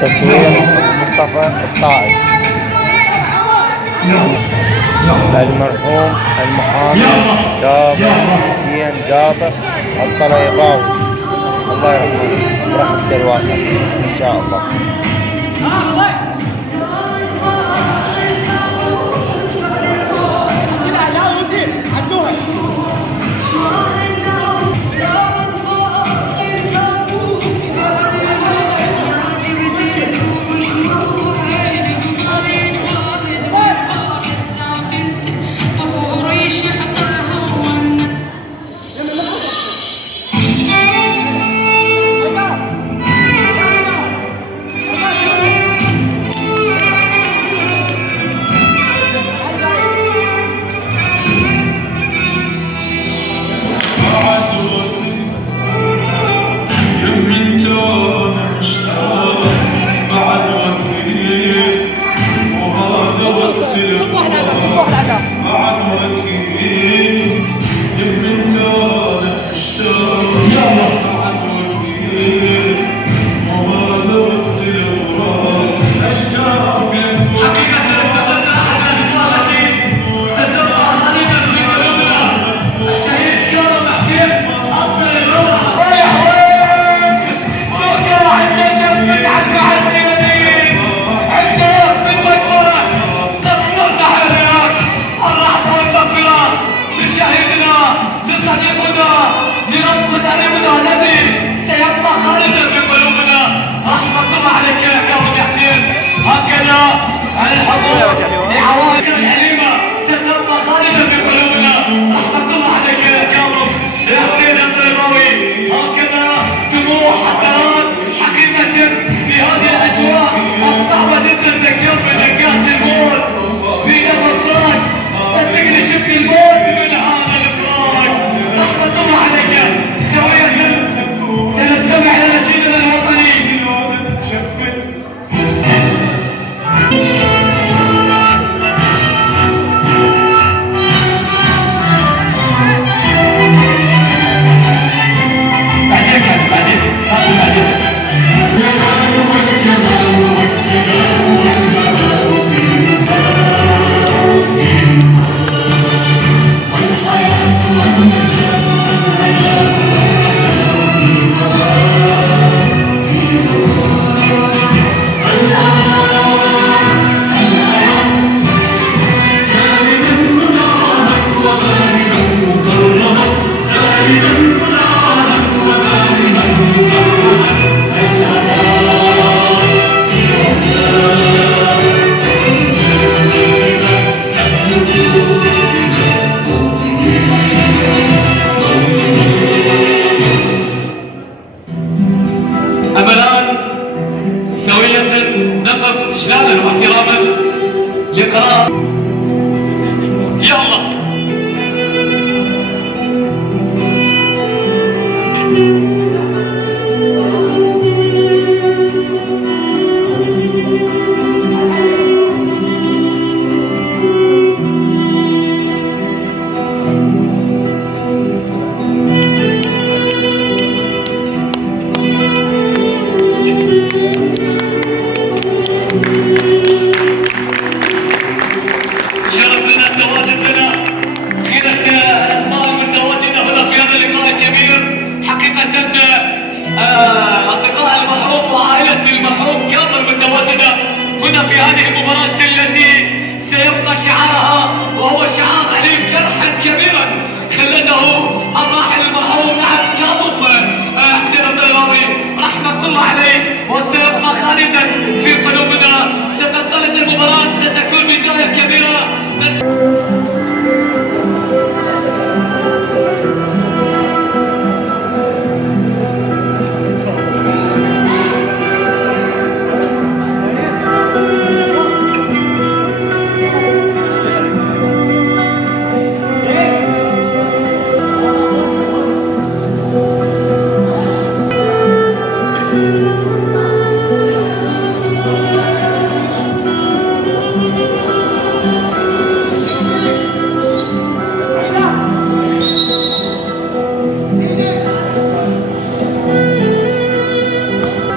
تصوير مصطفى الطائي. المرحوم المحامي كاظم حسين قاطر الطليباوي، الله يرحمه برحمته الواسعة إن شاء الله.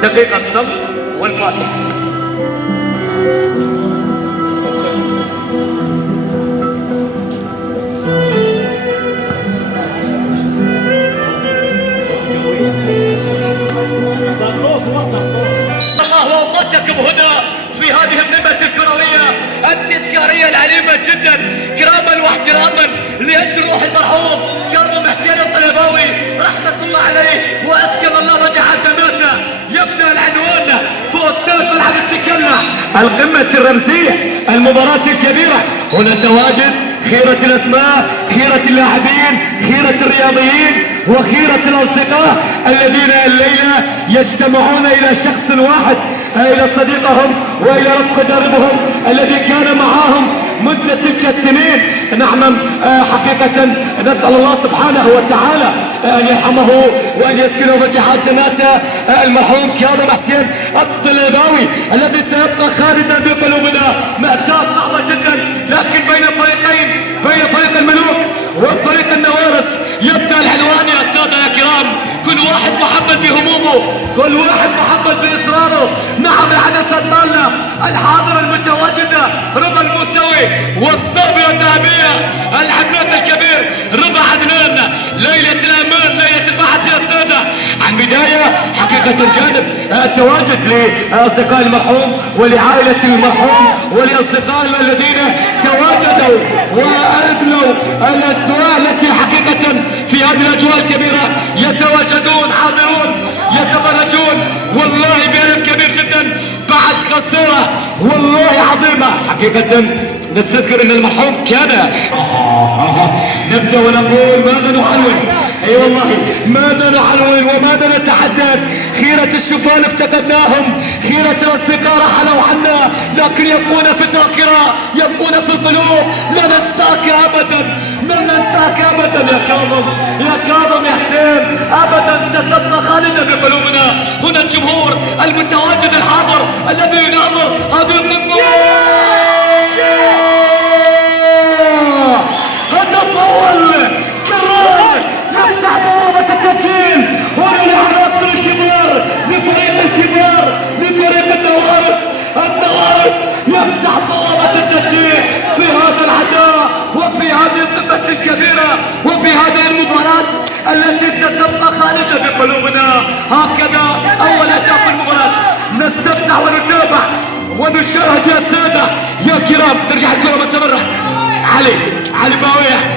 دقيقة صمت والفاتحة. الله أوقاتكم هنا في هذه القمة الكروية التذكارية العليمة جدا، كراما واحتراما لأجل روح المرحوم كاظم حسين الطلباوي رحمة الله عليه وأسكن الله وجعل جناته. يبدأ العنوان في استاد ملعب السكنة، القمة الرمزية، المباراة الكبيرة. هنا تواجد خيرة الأسماء، خيرة اللاعبين، خيرة الرياضيين، وخيرة الأصدقاء الذين الليلة يجتمعون إلى شخص واحد، إلى صديقهم وإلى رفق دربهم الذي كان معهم مدة تلك السنين. نعم حقيقة نسأل الله سبحانه وتعالى أن يرحمه وأن يسكنه بجحات جناته المرحوم كاظم حسين الطلباوي الذي سيبقى خالدا بقلوبنا. مأساة صعبة جدا، لكن بين فريقين، بين فريق الملوك وفريق النوارس. يبدأ العنوان يا سادة يا كرام، كل واحد محمد بهمومه، كل واحد محمد بإصراره. نعم العدسة الضالة الحاضرة المتواجدة رضا الموسوي والصابرة الذهبية العملاق الكبير رضا عدنان. ليلة الأمان، ليلة البحث يا سادة. عن بداية حقيقة جانب التواجد لأصدقاء المرحوم ولعائلة المرحوم ولأصدقاء الذين تواجدوا وأبنوا الأجواء التي حقيقة في هذه الأجواء الكبيرة يتواجدون حاضرون يتفرجون. والله بألم كبير جدا بعد خسارة والله عظيمة. حقيقة نستذكر ان المرحوم كان نبدأ ونقول ماذا نعنون؟ اي والله ماذا نعنون وماذا نتحدث؟ خيرة الشبان افتقدناهم، خيرة الاصدقاء رحلوا عنا، لكن يبقون في الذاكرة، يبقون في القلوب. لا ننساك ابدا، لن ننساك ابدا يا كاظم، يا كاظم يا حسين، ابدا ستبقى خالدة بقلوبنا. هنا الجمهور المتواجد الحاضر الذي يناظر هذه القمة. هدف اول كرار يفتح بوابة التسجيل هنا لعناصر الكبار، لفريق الكبار، لفريق النوارس. النوارس يفتح بوابة التسجيل في هذا العداء وفي هذه القمة الكبيرة وفي هذه المباراة التي ستبقى خالدة بقلوبنا. هكذا اول هدف المباراة. نستمتع ونتابع ونشاهد يا سادة يا كرام. ترجع الكرة مستمرة. علي باوية.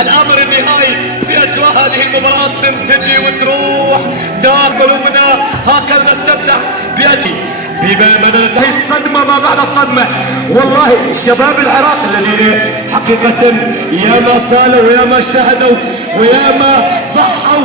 الامر النهائي في اجواء هذه المباراة تجي وتروح تاخذ قلوبنا. هكذا نستمتع بما بدأت هي الصدمة ما بعد الصدمة. والله شباب العراق الذين حقيقة ياما صالوا وياما اجتهدوا وياما ضحوا،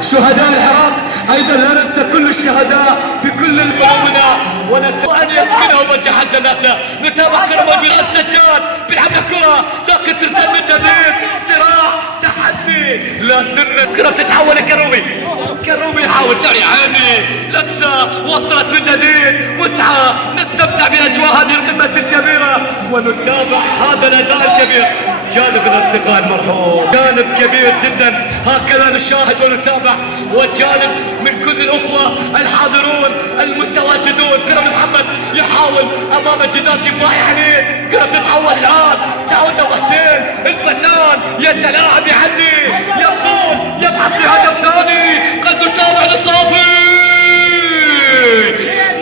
شهداء العراق. ايضا لا ننسى كل الشهداء بكل قلوبنا ونتمنى ان يسكنه وجه جناته. نتابع كرة موجودات سجاد بيلعب له كرة لكن ترتد من جديد، صراع تحدي. لا زلنا الكرة بتتحول لكرومي، كرومي يحاول يا عيني لمسة وصلت من جديد. متعة نستمتع باجواء هذه القمة الكبيرة ونتابع هذا الاداء الكبير. جانب الاصدقاء المرحوم جانب كبير جدا. هكذا نشاهد ونتابع، وجانب من كل الاخوة الحاضرون المتواجدون. كرم محمد يحاول امام جدار دفاعي عنيد، كرة تتحول الان تعود ابو حسين الفنان يتلاعب يعدي يصول يبعث لهدف ثاني. قد نتابع للصافي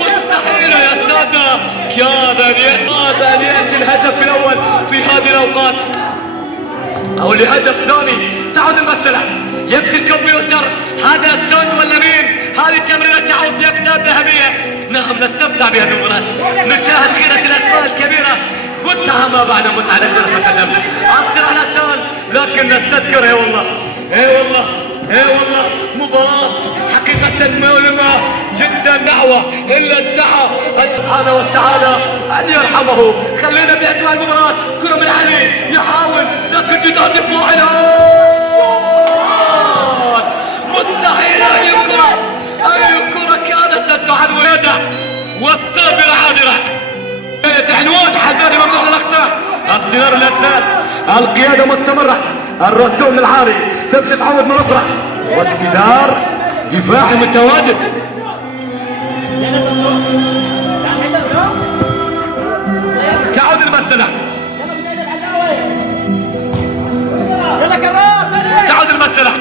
مستحيلة يا سادة. كاد ان ياتي الهدف الاول في هذه الاوقات او لهدف ثاني. تعود المسألة، يمشي الكمبيوتر، هذا السود ولا مين؟ هذه تمريرة تعود في اقدام ذهبية. نعم نستمتع بهذه المباراة، نشاهد خيرة الاسماء الكبيرة. متعة ما بعد متعة. نقدر نتكلم عصر على سؤال لكن نستذكر. اي والله اي والله اي والله مباراة حقيقة مؤلمة جدا. دعوة الا الدعاء سبحانه وتعالى ان يرحمه. خلينا باجواء المباراة. كرة من علي يحاول لكن جدار دفاعي مستحيل. اي كرة كانت تعنون يده والصابرة عابرة. عنوان حذاري ممنوع للاخطاء. السير لا زال، القيادة مستمرة، الرتون العاري تمشي تعود مرة أخرى، والسدار دفاعي متواجد. تعود المسألة، تعود المسألة.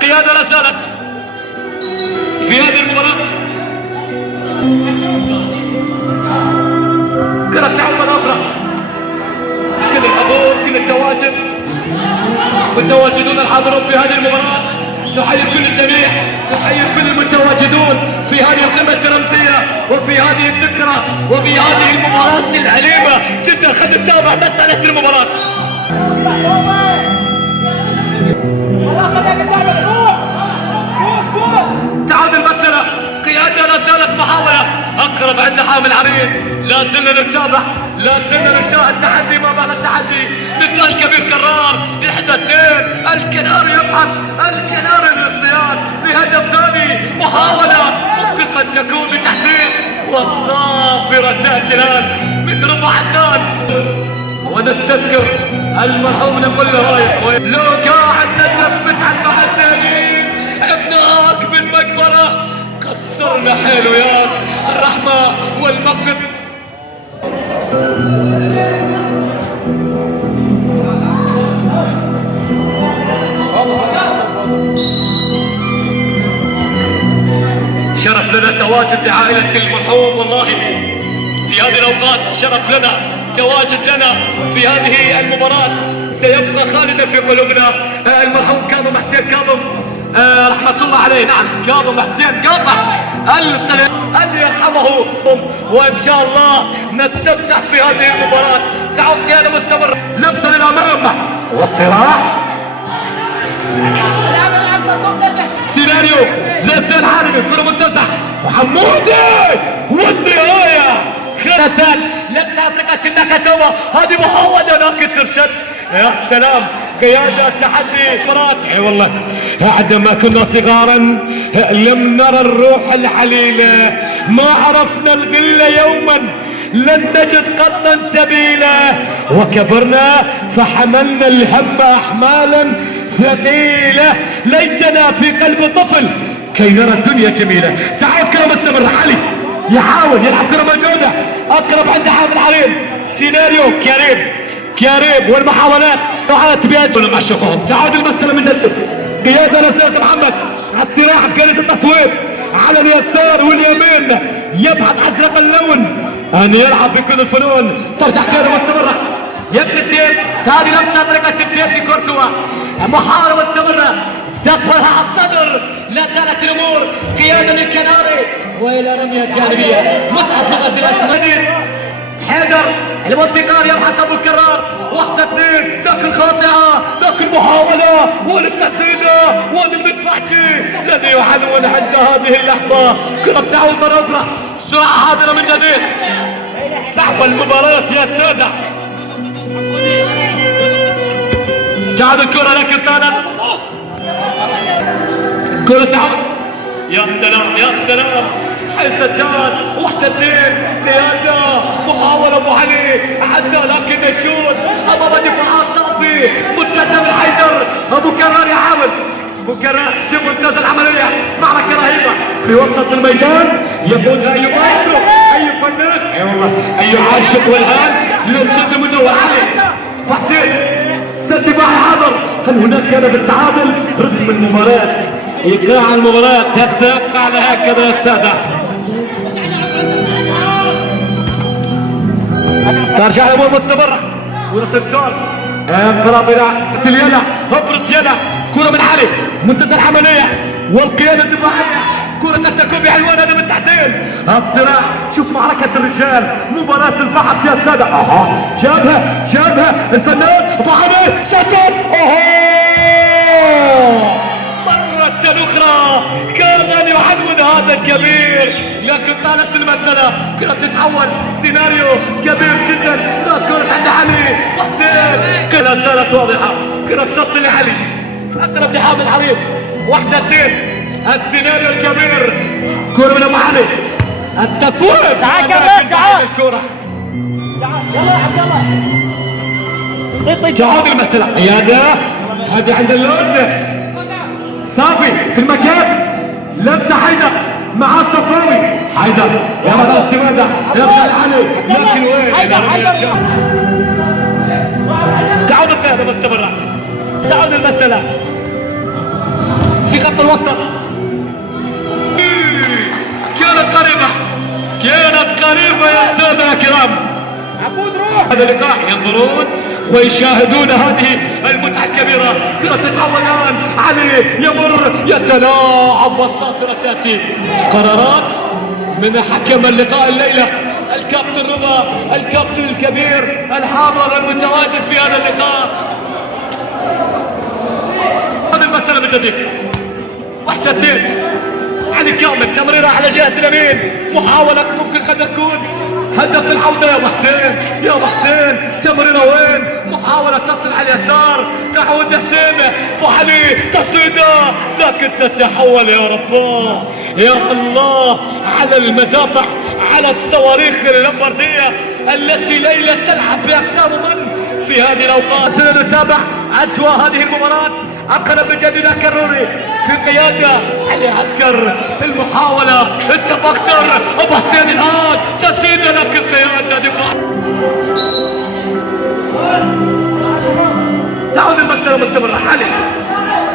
قيادة لا زالت في هذه المباراة. كرة تعود مرة أخرى. كل الحضور، كل التواجد، والتواجدون الحاضرون في هذه المباراة، نحيي كل الجميع، نحيي كل المتواجدون في هذه القمة الرمزية وفي هذه الذكرى وفي هذه المباراة العليمة جدا. خلينا نتابع مسألة المباراة. تعود المسألة. قيادة لا زالت محاولة. أقرب عند حامل عريض. لا زلنا نتابع، لا زلنا نشاهد تحدي ما بعد التحدي. مثال كبير كرار لحدة اثنين. الكناري يبحث، الكناري للاصطياد لهدف ثاني. محاولة ممكن قد تكون بتحسين، والصافرة تأتي الآن من ربع عدنان. ونستذكر المرحوم نقول له رايح لو قاعد نجف متعلم حسانين عفناك بالمقبرة قصرنا حيل وياك الرحمة والمغفرة. شرف لنا تواجد لعائلة المرحوم، والله في هذه الأوقات شرف لنا تواجد لنا في هذه المباراة. سيبقى خالدا في قلوبنا المرحوم كاظم حسين كاظم رحمة الله عليه. نعم كاظم حسين قاطع أن يرحمه، وإن شاء الله نستمتع في هذه المباراة. تعود قيادة مستمرة، لمسة للأمام والصراع. سيناريو لا زال عالمي، كرة منتزه وحمودي والنهاية خلصان. لمسة طريقة النكتومة، هذه محاولة لكن ترتد. يا سلام قيادة تحدي مباراة. اي والله عندما كنا صغارا لم نرى الروح الحليلة، ما عرفنا الغل يوما، لن نجد قطا سبيلا، وكبرنا فحملنا الهم أحمالا ثقيلة. ليتنا في قلب طفل كي نرى الدنيا جميلة. تعال كرة مستمرة، علي يحاول يلعب كرة موجودة، أقرب عند حامل عريض. سيناريو كريم والمحاولات وعلى تبيات مع الشخوم. تعود المسألة من جديد. قيادة نزلت محمد على الصراحة بكرة التصويب على اليسار واليمين، يبحث أزرق اللون أن يلعب بكل الفنون. ترجع كرة مستمرة، يمشي التيس. هذه لمسة طريقة التيس في كورتوا، محاولة مستمرة استقبلها على الصدر. لا زالت الأمور قيادة للكناري وإلى رمية جانبية. متعة لغة الأسمدين. حيدر الموسيقار يبحث أبو الكرار، واحدة اثنين لكن خاطئة، لكن محاولة وللتسديدة وللمدفعجي الذي يحلون عند هذه اللحظة. كرة بتعود مرة أخرى، السرعة حاضرة من جديد. صعبة المباراة يا سادة. تعود الكرة لكن طالت كرة تعود. يا سلام يا سلام، حي سجاد. واحدة اثنين قيادة، محاولة أبو علي عدى لكن يشوت أمام دفاعات صافي مرتدة من حيدر. أبو كرار يحاول، أبو كرار شوف انتهز العملية. معركة رهيبة في وسط الميدان يقودها أي مايسترو، أي فنان، أي والله أي عاشق والآن للجد مدور. علي وحسين سد دفاعي حاضر. هل هناك كان بالتعادل؟ رتم المباراة، إيقاع المباراة قد سيبقى على هكذا يا السادة. ترجع الأمور مستمرة ونطبطار. انقلاب إلى اليلا، ابرز يلا. كرة من علي، منتزه العملية والقيادة الدفاعية. كرة قد تكون بعنوان هذا من تحتين. الصراع، شوف معركة الرجال، مباراة البحث يا سادة. جابها الفنان أبو علي سدد. مرة أخرى كان أن يعنون هذا الكبير، لكن طالت المسألة. كرة تتحول، سيناريو كبير جدا. لا كرة عند علي وحسين، كرة زالت واضحة. كرة تصل لعلي، أقرب لحامل عريض. واحدة اثنين، السيناريو الكبير. كرة من أبو علي، التصويب. تعال كمان، تعال الكرة. يلا يا عبد الله. تعود المسألة. قيادة هذه عند اللود صافي في المكان. لمسة حيدر مع الصفراوي. حيدر يلا درس استمادة يرجع لعلي لكن وين تعود القيادة مستمرة تعود المسألة في خط الوسط كانت قريبة يا سادة يا كرام. هذا اللقاء ينظرون ويشاهدون هذه المتعة الكبيرة. كرة تتحول الآن علي يمر يتلاعب والصافرة تأتي. قرارات من حكم اللقاء الليلة الكابتن رضا الكابتن الكبير الحاضر المتواجد في هذا اللقاء. هذه المسألة من جديد 1-2 علي كامل تمريرة على جهة اليمين محاولة ممكن قد تكون هدف العودة يا حسين يا حسين تمريرة وين محاولة تصل على اليسار تعود حسين ابو علي تصديدة لكن تتحول يا رب يا الله على المدافع على الصواريخ اللمبردية التي ليلة تلعب بأقدام من في هذه الأوقات. سنتابع أجواء هذه المباراة أقرب من جديد كروري في قيادة علي عسكر المحاولة انت بختر ابو حسين الآن تسديدة لكن قيادة دفاع. تعود المسألة مستمرة علي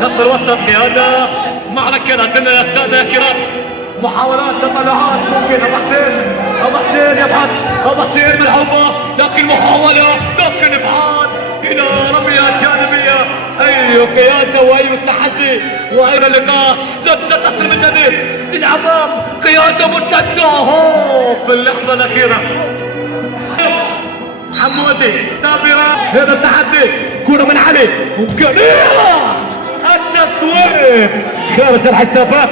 خط الوسط قيادة معركة لازلنا يا السادة يا كرام. محاولات تطلعات ممكن ابو حسين يبحث ابو حسين بالحبة لكن محاولة لكن ابعاد الى رمية جانبية. اي قيادة واي تحدي واي اللقاء لبسة تصل من جديد للامام قيادة مرتدة في اللحظة الاخيرة. حمودي صابرة هذا التحدي كرة من علي وقنية التسويق خارج الحسابات.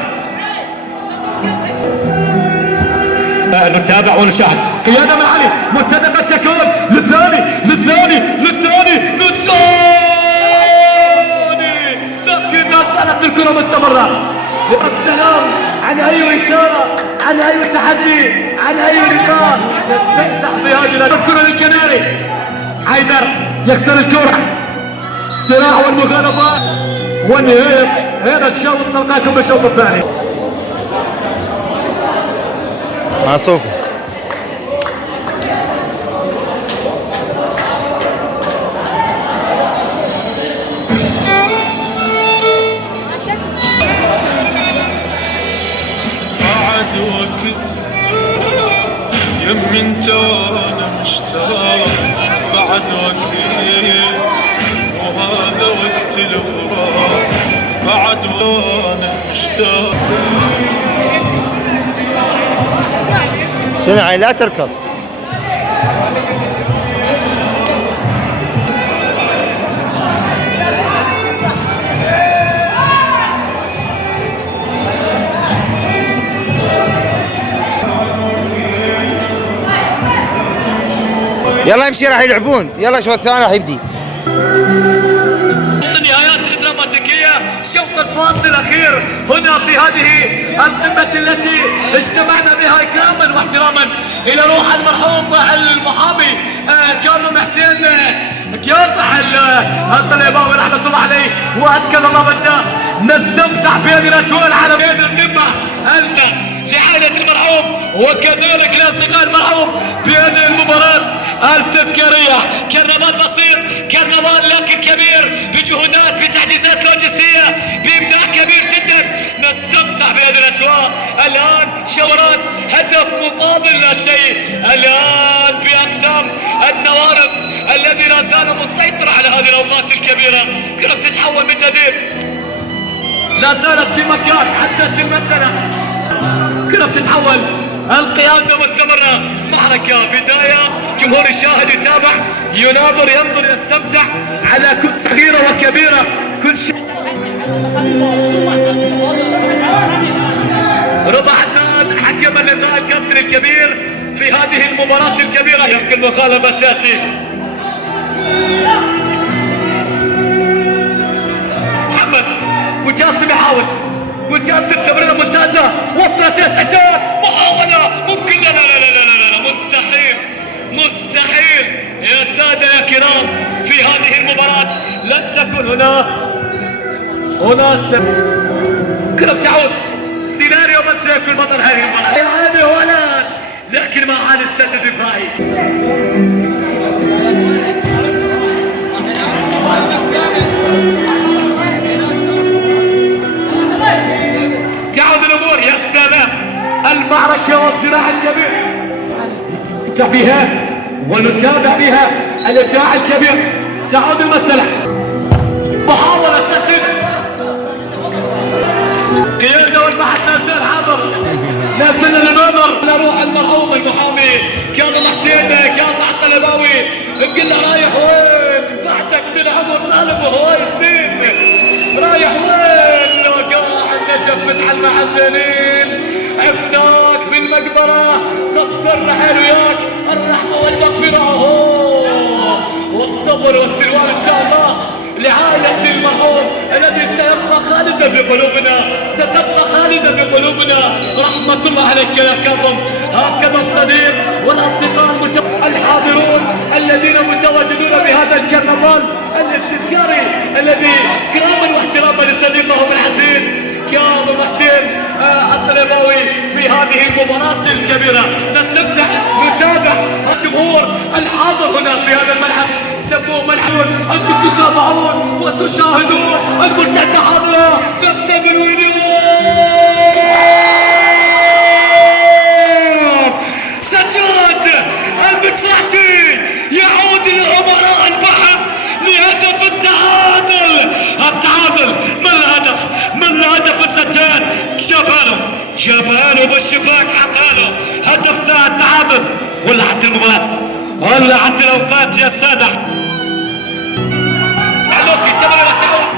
نتابع ونشاهد قيادة من علي مرتدى قد تكون للثاني لكن ما زالت الكرة مستمرة. يا السلام عن اي إثارة عن اي تحدي عن اي لقاء يستمتع بهذه الكرة للكناري. حيدر يخسر الكرة الصراع والمغالطات ونهاية هذا الشوط نلقاكم بالشوط الثاني مع صوفي. بعد وقت يم انت انا مشتاق بعد وقت وهذا وقت الفراق بعد وانا مشتاق. شنو عين لا تركض يلا امشي راح يلعبون يلا الشوط الثاني راح يبدي. النهايات الدراماتيكية شوط الفاصل الأخير هنا في هذه القمة التي اجتمعنا بها إكراما واحتراما إلى روح المرحوم المحامي كارلو حسين يقطع الطليباوي رحمة الله عليه وأسكن الله مجده. نستمتع بهذه الأجواء العالمية القمة أنت لعائلة المرحوم وكذلك لأصدقاء المرحوم بهذه المباراة التذكارية. كرنفال بسيط كرنفال لكن كبير بجهودات بتحديثات لوجستية بإبداع كبير جدا. نستمتع بهذه الأجواء. الآن شورات هدف مقابل لا شيء الآن بأقدام النوارس الذي لا زال مسيطر على هذه الأوقات الكبيرة. كرة تتحول من جديد لا زالت في مكان عدت المسألة. كرة بتتحول القيادة مستمرة. معركة بداية جمهور الشاهد يتابع يناظر ينظر يستمتع على كل صغيرة وكبيرة كل شيء. رضا عدنان حكم اللقاء الكابتن الكبير في هذه المباراة الكبيرة. يمكن مخالفة تأتي محمد بوجاسم يحاول بوجاسم تمريرة ممتازة وصلت إلى سجاد محاولة ممكن لا لا لا لا لا لا مستحيل مستحيل يا سادة يا كرام. في هذه المباراة لن تكن هنا كرة تعود سيناريو من سيكون بطل هذه المباراة. عن السد الدفاعي. تعود الامور، يا سلام، المعركه والصراع الكبير بها ونتابع بها الابداع الكبير. تعود المساله، محاوله تسديد، قياده والبحث لا زال حاضر، لا زال النظر لروح المرحوم المحامي كاظم حسين قاطع الطلباوي. نقول له رايح وين؟ بعدك من عمر طالب وهواي سنين، رايح وين؟ لو قاع النجف متعلمة حسنين، عفناك في المقبرة، قصرنا حال وياك الرحمة والمغفرة والصبر والسلوان إن شاء الله لعائلة المرحوم الذي سيبقى خالدا بقلوبنا، ستبقى خالدا بقلوبنا. رحمة الله عليك يا كاظم. هكذا الصديق والأصدقاء الحاضرون الذين متواجدون بهذا الكرنفال الاستذكاري الذي كراما واحتراما لصديقهم العزيز كاظم حسين الطلباوي في هذه المباراة الكبيرة. نستمتع نتابع الجمهور الحاضر هنا في هذا الملعب، سموه ملعب، أنتم تتابعون وتشاهدون المرتدة حاضرة، لمسة من ويليام سجاد المدفعجي يعود لأمراء البحر لهدف التعادل. ما الهدف؟ ما الهدف السجاد؟ جابانه بالشباك، عطاله هدف التعادل. ولعت المباراة، ولعت الأوقات يا سادة. تعلوكي تمريرة تعود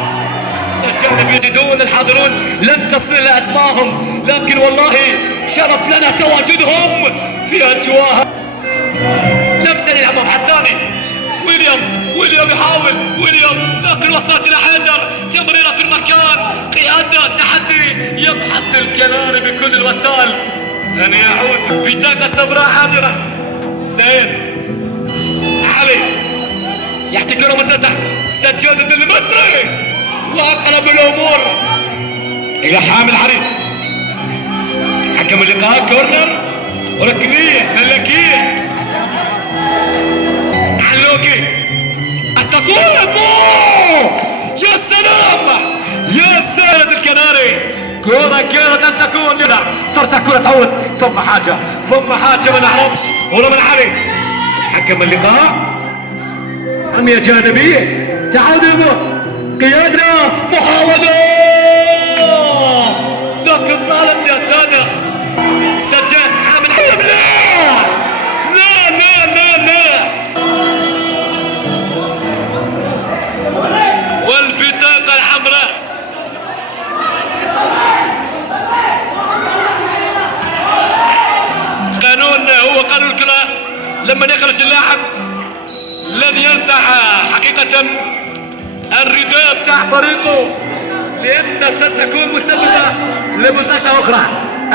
الجانب يجدون الحاضرون لن تصل لأسمائهم، لكن والله شرف لنا تواجدهم في أجواها. لمسة للأمام حساني، ويليام يحاول، لكن وصلت إلى حيدر، تمريرة في المكان، قيادة، تحدي، يبحث الكناري بكل الوسائل أن يعود. بطاقة صفراء حاضرة، سيد علي يحتكر منتزع، سجادة المتري وأقلب الأمور إلى حامل علي. حكم اللقاء كورنر وركنية ملكية. علوكي التصويب، يا سلام يا سيدة الكناري، كرة كانت أن تكون ترسح كرة تعود. ثم حاجة ما نعرفش ولا من علي. حكم اللقاء رمية جانبية، تعادل، قيادة، محاولة، لكن طالت يا سادة. سجاد عامل حيب، لا والبطاقة الحمراء. قانون هو قانون الكرة، لما يخرج اللاعب لن ينسى حقيقة الرداء بتاع فريقه، لأن ستكون مسببة لبطاقة أخرى.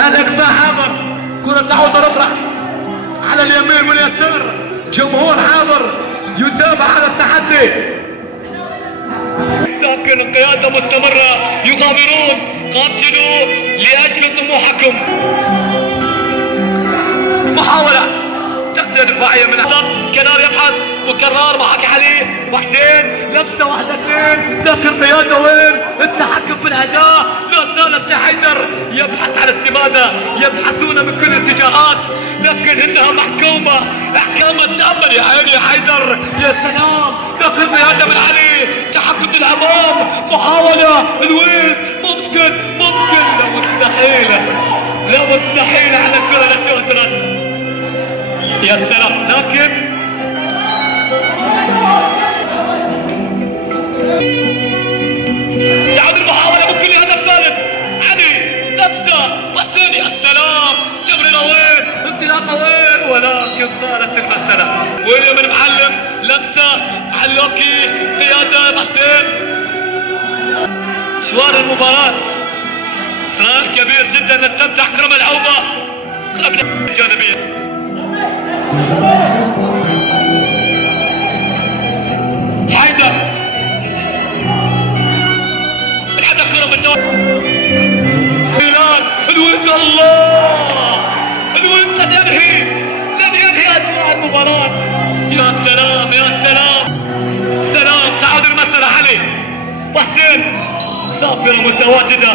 الإقصاء حاضر، كرة تعود مرة أخرى على اليمين واليسار، جمهور حاضر يتابع هذا التحدي، لكن القيادة مستمرة، يغامرون، قاتلوا لأجل طموحكم. محاولة تغطية دفاعية من الأسد، كنار يبحث، وكرار معك علي وحسين، لمسة واحدة اثنين، لكن قيادة وين؟ التحكم في الأداء لا زالت لحيدر، يبحث عن استمادة، يبحثون من كل الاتجاهات، لكن إنها محكومة إحكاما تاما. يا عيني يا حيدر، يا سلام، لكن قيادة من علي، تحكم بالأمام، محاولة الويز، ممكن لا مستحيلة على الكرة التي أهدرت. يا سلام، لكن تعود المحاولة، ممكن لهدف ثالث. علي لمسة حسين، يا سلام، تمريرة وين؟ انطلاقة وين؟ ولكن طالت المسألة. ويليام المعلم، لمسة علوكي، قيادة حسين. شوار المباراة إصرار كبير جدا، نستمتع كرة ملعوبة، قلبنا جانبية. حيدر الحدث كرة بالتوالي، ميلان الوز، الله الوز لن صافرة متواجدة.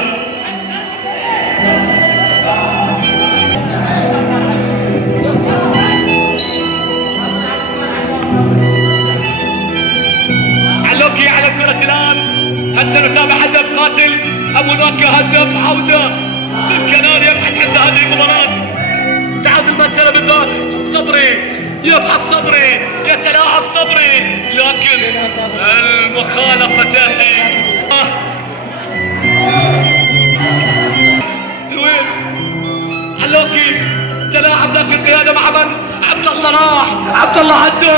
علوكي على الكرة الآن. هل سنتابع هدف قاتل أم هناك هدف عودة للكناري؟ يبحث عند هذه المباراة تعود المسألة بالذات. صبري يبحث، صبري يتلاعب صبري، لكن المخالفة تأتي. لويس علوكي تلاعب، لكن قيادة مع من؟ عبد الله راح، عبد الله عدى،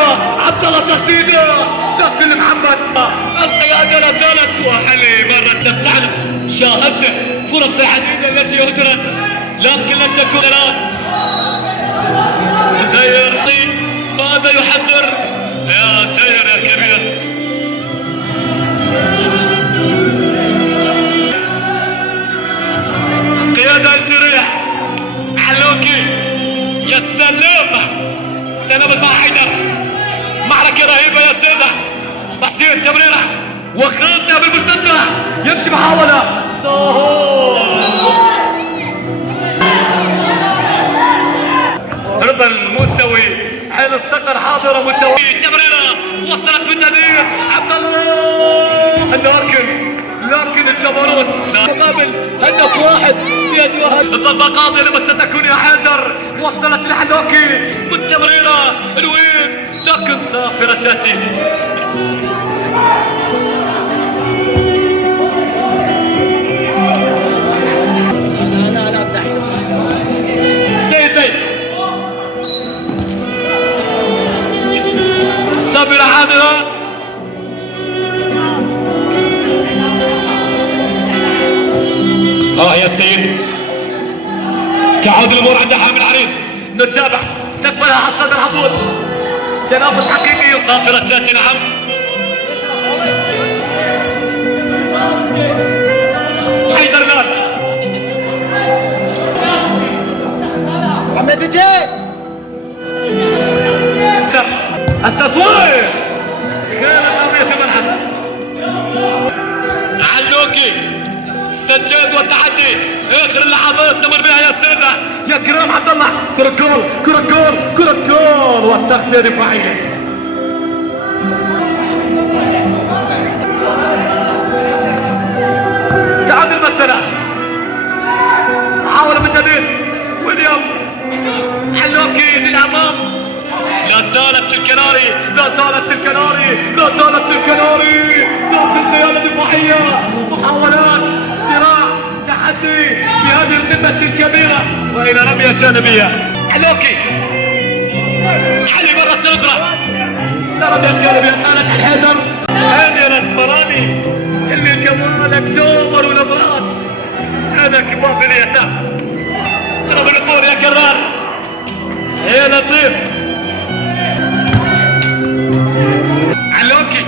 عبد الله تسديده، لكن محمد القيادة لا زالت. وحلي مرة لم تعلم، شاهدنا فرص العديدة التي أهدرت لكن لم تكن الآن. سير ماذا يحضر يا سير يا كبير؟ قيادة إسرائيلية. علوكي يا سلام، تنافس مع حيدر، معركة رهيبة يا سيدة. بحسين تمريرة وخاطئة بالمرتدة، يمشي محاولة رضا الموسوي حين الصقر حاضرة متوالية. تمريرة وصلت بالتدير عبد الله، لكن الجبروت مقابل هدف واحد في أجواء الضربة قاضية. لما ستكون يا حيدر، وصلت لحلوكي بالتمريرة لويس، لكن صافرة تأتي. سيدي صابرة حاضرة، يا سيد. تعود الامور عند حامل عريض، نتابع استقبلها على الصدر عبود، تنافس حقيقي. صافرة تأتي، نعم. حيدر نار محمد الجاي، التصوير كانت أرضية الملعب. علوكي سجاد والتحدي، اخر اللحظات نمر بها يا سيدة يا كرام. عبد الله كرة جول، كرة جول، كرة جول، والتغطية دفاعية. تعاد المسألة، محاولة من جديد. واليوم علوكي للأمام. لا زالت الكناري، لا زالت الكناري، لا زالت الكناري، لكن قيادة دفاعية، محاولات صراع تحدي بهذه القمة الكبيرة، وإلى رمية جانبية. علوكي علي مرة أخرى، لا رمية جانبية كانت على الحيدر. هذه الأسمراني اللي جمالك سومر ونظرات، هذا كباب اليتام. طلب الأمور يا كرار يا لطيف. علوكي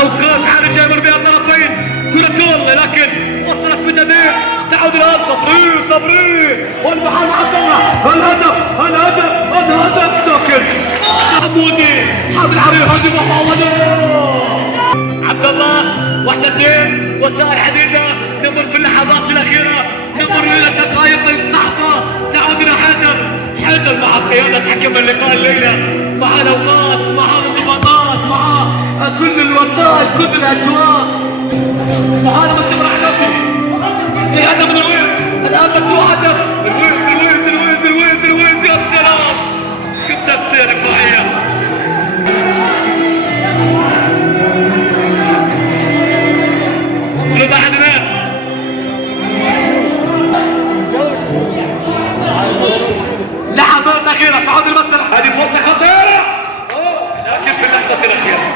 اوقات حرجه يمر بها الطرفين، كرة جول، لكن وصلت بجدير. تعود الان صبري والمحاولة عبد الله، الهدف، لكن حمودي حامل عريض. هذه محاولة عبد الله، 1-2، وسائل عديدة. نمر في اللحظات الأخيرة، نمر إلى الدقائق الصعبة. تعود إلى حيدر مع قيادة حكم اللقاء الليلة، مع الأوقات، مع الضباطات، مع كل الوسائل، كل الأجواء. محاولة مستمرة علوكي، قيادة من لويس. الآن مشروع هدف لويس، يا سلام، كنت تغطية دفاعية. رضا عدنان لحظات أخيرة، تعود المسألة. هذه فرصة خطيرة، لكن في اللحظة الأخيرة.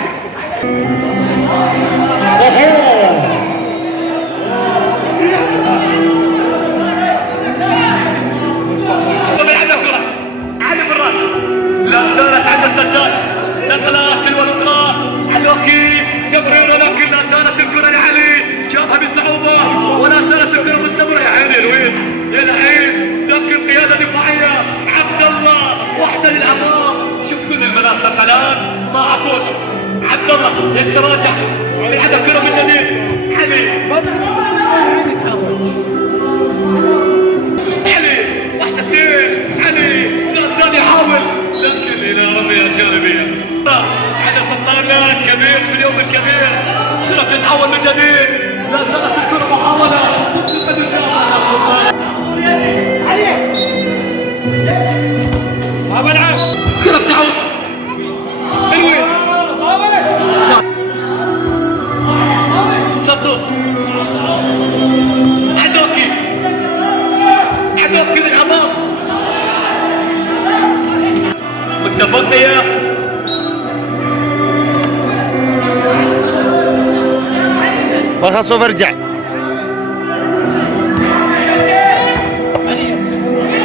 خصو برجع.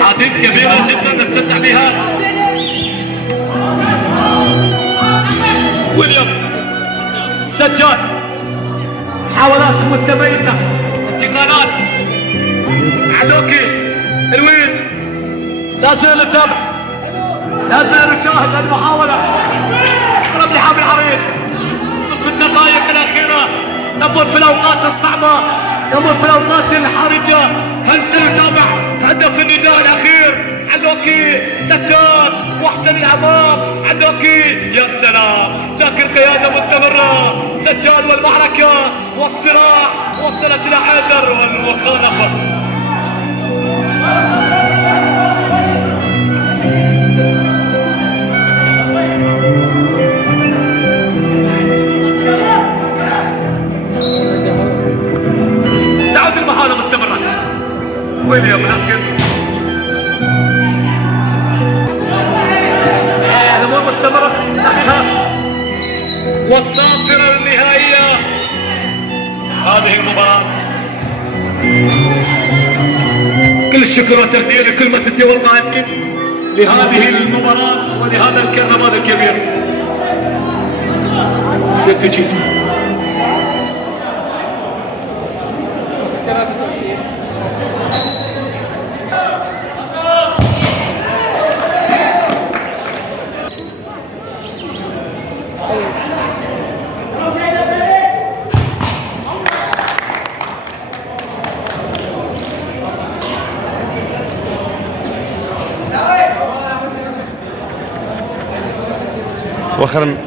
حديث كبيرة جدا نستمتع بها. ويليام سجاد، محاولات متميزة، انتقالات. علوكي لويس، لازم نتابع، لازم نشاهد المحاولة. اقرب لحامل العريض في الدقائق الأخيرة، نمر في الأوقات الصعبة، نمر في الأوقات الحرجة. هل سنتابع هدف النداء الأخير؟ علوكي سجاد، وحدة للأمام، علوكي يا سلام، لكن قيادة مستمرة. سجاد والمعركة والصراع وصلت إلى حيدر والمخالفة. تعود المحاولة مستمرة. ويليام لكن الأمور مستمرة بها، والصافرة النهائية. هذه المباراة كل الشكر والتقدير لكل مؤسسي والقائد لهذه المباراة ولهذا الكرنفال الكبير. سيلفيجي وخرم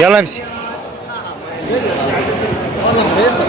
يلا امشي. والله فيصل